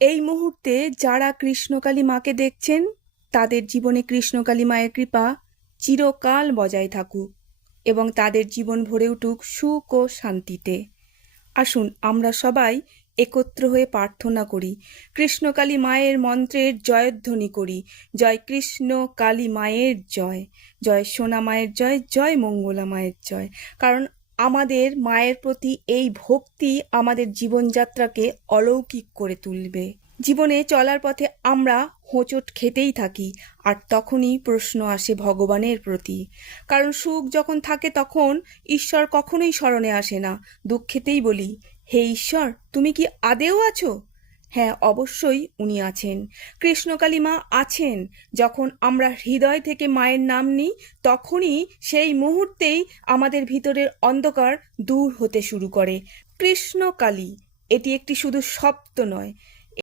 এই মুহূর্তে যারা কৃষ্ণকালী মাকে দেখছেন তাদের জীবনে কৃষ্ণকালী মায়ের কৃপা চিরকাল বজায় থাকুক এবং তাদের জীবন ভরে উঠুক সুখ ও শান্তিতে। আসুন আমরা সবাই একত্র হয়ে প্রার্থনা করি, কৃষ্ণকালী মায়ের মন্ত্রের জয়ধ্বনি করি। জয় কৃষ্ণ কালী মায়ের জয়, জয় সোনা মায়ের জয়, জয় মঙ্গলা মায়ের জয়। কারণ আমাদের মায়ের প্রতি এই ভক্তি আমাদের জীবনযাত্রাকে অলৌকিক করে তুলবে। জীবনে চলার পথে আমরা হোঁচট খেতেই থাকি, আর তখনই প্রশ্ন আসে ভগবানের প্রতি। কারণ সুখ যখন থাকে তখন ঈশ্বর কখনোই স্মরণে আসে না। দুঃখেতেই বলি, হে ঈশ্বর, তুমি কি আদেও আছো? হ্যাঁ, অবশ্যই উনি আছেন। কৃষ্ণকালী মা আছেন। যখন আমরা হৃদয় থেকে মায়ের নাম নিই তখনই সেই মুহূর্তেই আমাদের ভিতরের অন্ধকার দূর হতে শুরু করে। কৃষ্ণকালী এটি একটি শুধু শব্দ নয়,